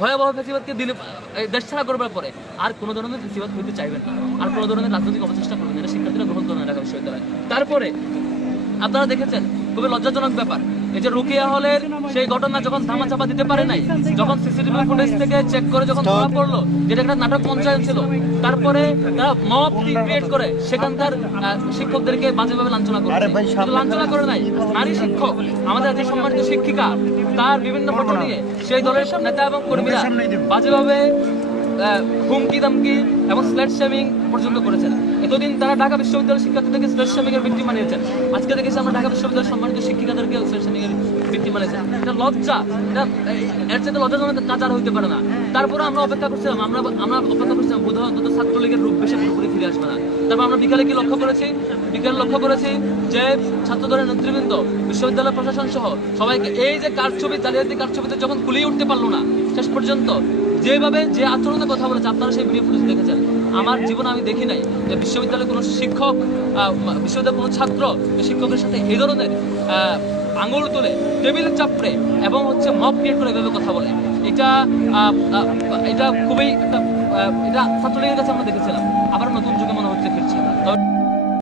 ভয়াবহ ফেসিবাদকে দিলে দেশ ছাড়া করবার পরে আর কোনো ধরনের ফেসিবাদ হইতে চাইবেন না, আর কোনো ধরনের রাজনৈতিক অপচেষ্টা করবেন না, এটা শিক্ষার্থীরা গ্রহণ করেন ঢাকা বিশ্ববিদ্যালয়। তারপরে আপনারা দেখেছেন খুবই লজ্জাজনক ব্যাপার, এই যে রোকেয়া হলের সেই ঘটনা যখন ধামাচাপা দিতে পারে নাই, যখন সিসিটিভি ফুটেজ থেকে চেক করে যখন ধরা পড়লো যেটা একটা নাটক পঞ্চায়েত ছিল, তারপরে তারা মব ক্রিয়েট করে সেখানকার শিক্ষকদেরকে বাজেভাবে লাঞ্ছনা করে। লাঞ্ছনা করে নাই, নারী শিক্ষক আমাদের যে সম্মানিত শিক্ষিকা তার বিভিন্ন ফটো নিয়ে সেই দলের নেতা এবং কর্মীরা বাজেভাবে হুমকি দামকি এবং স্লেট শেমিং পর্যন্ত করেছেন। এতদিন তারা ঢাকা বিশ্ববিদ্যালয়ের শিক্ষার্থীদেরকে স্লেট শেমিং এর ভিক্টিম বানিয়েছেন, আজকে দেখেছি আমরা ঢাকা বিশ্ববিদ্যালয়ের সম্মানিত শিক্ষিকাদেরকে স্লেট শেমিং এর ভিক্টিম বানিয়েছেন। এটা লজ্জা, এটা এর চেয়ে লজ্জাজনক কাজ আর হইতে পারে না। তারপরে আমরা অপেক্ষা করছিলাম, আমরা অপেক্ষা করছিলাম বোধহয় অন্তত ছাত্রলীগের রূপ বেশি পুরোপুরি ফিরে আসবে না। তারপর আমরা বিকালে কি লক্ষ্য করেছি? বিকালে লক্ষ্য করেছি যে ছাত্রদলের নেতৃবৃন্দ, বিশ্ববিদ্যালয় প্রশাসন সহ সবাইকে এই যে কারছবি, জালিয়াতি কারছবিতে যখন খুলিয়ে উঠতে পারলো না, শেষ পর্যন্ত যেভাবে যে আচরণের কথা বলেছে আপনারা সেই ভিডিও ফুটেজ দেখেছেন। আমার জীবনে আমি দেখি নাই যে বিশ্ববিদ্যালয়ের কোনো শিক্ষক, বিশ্ববিদ্যালয়ের কোনো ছাত্র শিক্ষকের সাথে এই ধরনের আঙুল তুলে টেবিল চাপড়ে এবং হচ্ছে মব ক্রিয়েট করে এভাবে কথা বলে। এটা খুবই এটা ছাত্রলীগের কাছে আমরা দেখেছিলাম, আবার নতুন যুগে মনে হচ্ছে ফিরছে।